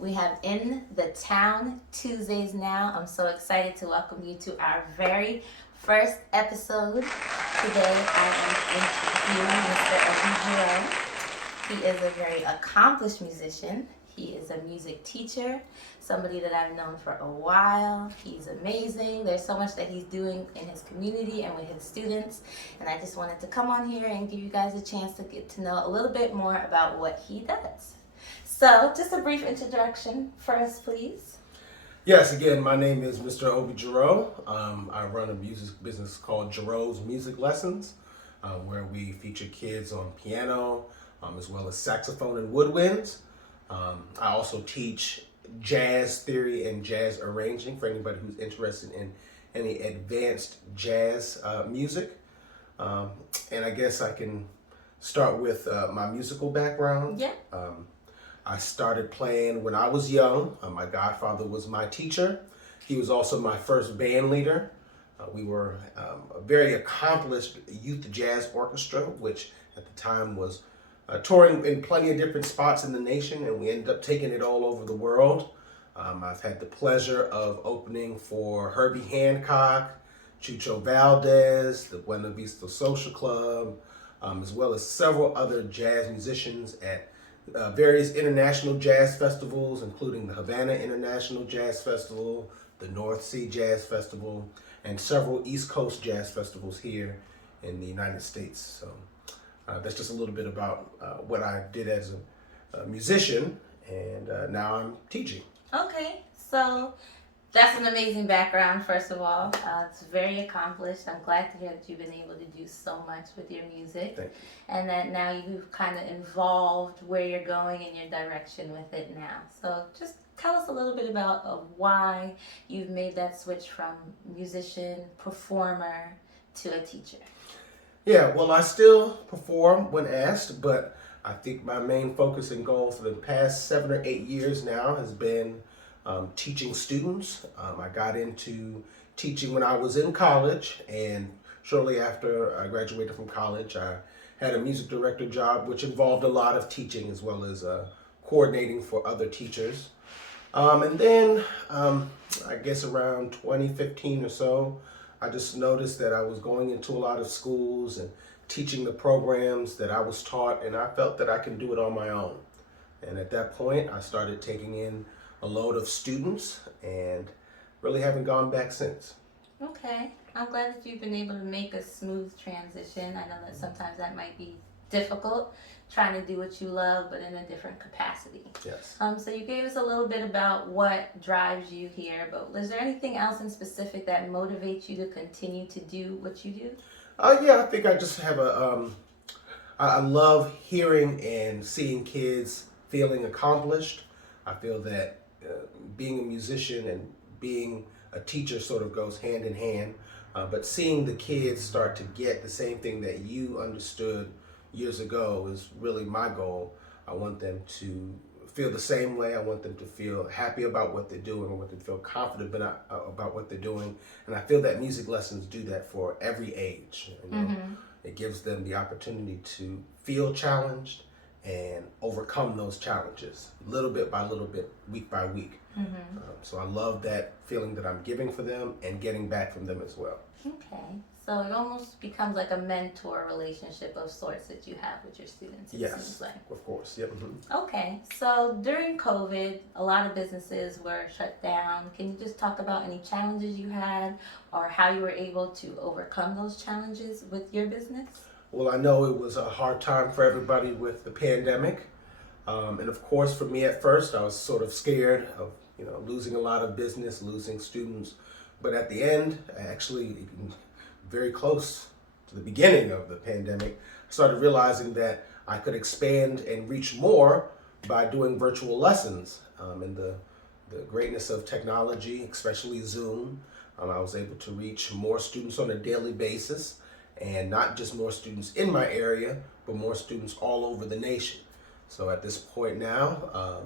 We have In the Town Tuesdays now. I'm so excited to welcome you to our very first episode. Today I am interviewing Mr. Obie Gereau. He is a very accomplished musician. He is a music teacher, somebody that I've known for a while. He's amazing. There's so much that he's doing in his community and with his students. And I just wanted to come on here and give you guys a chance to get to know a little bit more about what he does. So, just a brief introduction for us, please. Yes, again, my name is Mr. Obie Gereau. I run a music business called Gereaus Music Lessons, where we feature kids on piano, as well as saxophone and woodwinds. I also teach jazz theory and jazz arranging for anybody who's interested in any advanced jazz music. And I guess I can start with my musical background. Yeah. I started playing when I was young. My godfather was my teacher. He was also my first band leader. We were a very accomplished youth jazz orchestra, which at the time was touring in plenty of different spots in the nation, and we ended up taking it all over the world. I've had the pleasure of opening for Herbie Hancock, Chucho Valdez, the Buena Vista Social Club, as well as several other jazz musicians at various international jazz festivals, including the Havana International Jazz Festival, the North Sea Jazz Festival, and several East Coast jazz festivals here in the United States. So that's just a little bit about what I did as a musician, and now I'm teaching. Okay, so that's an amazing background, first of all. It's very accomplished. I'm glad to hear that you've been able to do so much with your music. Thank you. And that now you've kind of involved where you're going and your direction with it now. So just tell us a little bit about why you've made that switch from musician, performer to a teacher. Yeah, well, I still perform when asked, but I think my main focus and goal for the past 7 or 8 years now has been teaching students. I got into teaching when I was in college, and shortly after I graduated from college, I had a music director job, which involved a lot of teaching as well as coordinating for other teachers. And then, I guess around 2015 or so, I just noticed that I was going into a lot of schools and teaching the programs that I was taught, and I felt that I can do it on my own. And at that point, I started taking in a load of students and really haven't gone back since. Okay. I'm glad that you've been able to make a smooth transition. I know that sometimes that might be difficult, trying to do what you love, but in a different capacity. Yes. So you gave us a little bit about what drives you here, but is there anything else in specific that motivates you to continue to do what you do? Yeah, I think I just have I love hearing and seeing kids feeling accomplished. I feel that being a musician and being a teacher sort of goes hand in hand, but seeing the kids start to get the same thing that you understood years ago is really my goal. I want them to feel the same way. I want them to feel happy about what they're doing. I want them to feel confident about what they're doing. And I feel that music lessons do that for every age. You know? Mm-hmm. It gives them the opportunity to feel challenged and overcome those challenges little bit by little bit, week by week. Mm-hmm. So I love that feeling that I'm giving for them and getting back from them as well. Okay. So it almost becomes like a mentor relationship of sorts that you have with your students, it seems like. Of course. Yep. Mm-hmm. Okay. So during COVID, a lot of businesses were shut down. Can you just talk about any challenges you had or how you were able to overcome those challenges with your business? Well, I know it was a hard time for everybody with the pandemic. And of course, for me at first, I was sort of scared of, losing a lot of business, losing students. But at the end, actually, very close to the beginning of the pandemic, I started realizing that I could expand and reach more by doing virtual lessons. And the greatness of technology, especially Zoom, I was able to reach more students on a daily basis. And not just more students in my area, but more students all over the nation. So at this point now,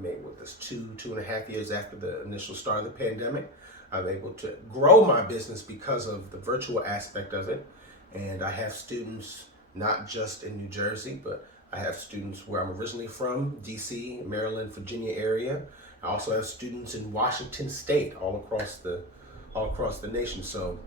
maybe with this 2.5 years after the initial start of the pandemic, I'm able to grow my business because of the virtual aspect of it. And I have students not just in New Jersey, but I have students where I'm originally from, DC, Maryland, Virginia area. I also have students in Washington State, all across the nation. So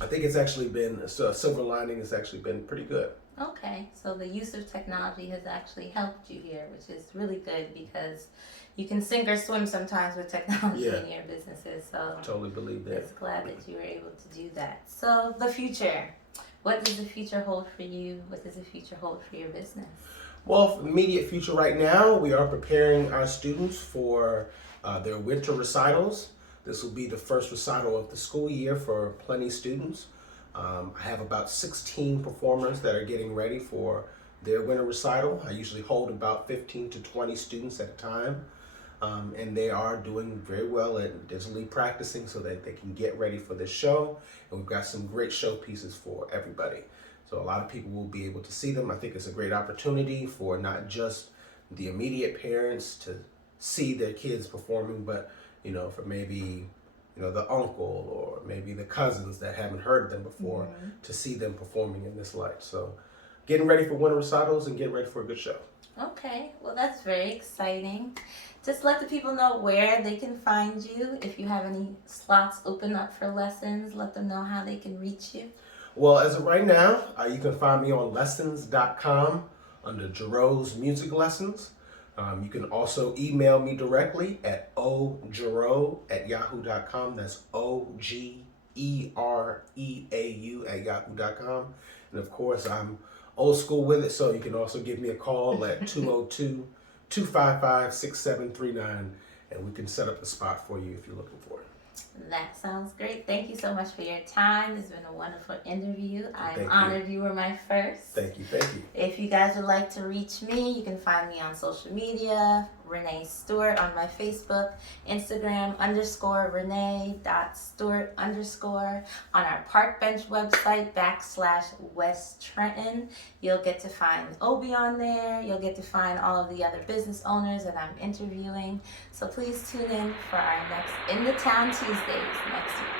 I think it's actually been a silver lining. It's actually been pretty good. Okay, so the use of technology has actually helped you here, which is really good because you can sink or swim sometimes with technology in your businesses. So Totally believe that. I'm glad that you were able to do that. So the future, what does the future hold for you? What does the future hold for your business? Well, for immediate future right now, we are preparing our students for their winter recitals. This will be the first recital of the school year for plenty students. I have about 16 performers that are getting ready for their winter recital. I usually hold about 15 to 20 students at a time. And they are doing very well at digitally practicing so that they can get ready for this show. And we've got some great show pieces for everybody. So a lot of people will be able to see them. I think it's a great opportunity for not just the immediate parents to see their kids performing, but for maybe the uncle or maybe the cousins that haven't heard them before to see them performing in this light. So getting ready for winter recitals and getting ready for a good show. Okay, well that's very exciting. Just let the people know where they can find you. If you have any slots open up for lessons, let them know how they can reach you. Well, as of right now, you can find me on lessons.com under Gereaus Music Lessons. You can also email me directly at ogereau@yahoo.com. That's OGEREAU@yahoo.com. And of course, I'm old school with it, so you can also give me a call at 202-255-6739, and we can set up a spot for you if you're looking for it. That sounds great. Thank you so much for your time. It's been a wonderful interview. I'm Thank honored you were my first. Thank you. If you guys would like to reach me, you can find me on social media, Renee Stewart on my Facebook, Instagram _Renee.Stewart_ on our Park Bench website /West Trenton. You'll get to find Obie on there. You'll get to find all of the other business owners that I'm interviewing. So please tune in for our next In the Town Tuesdays next week.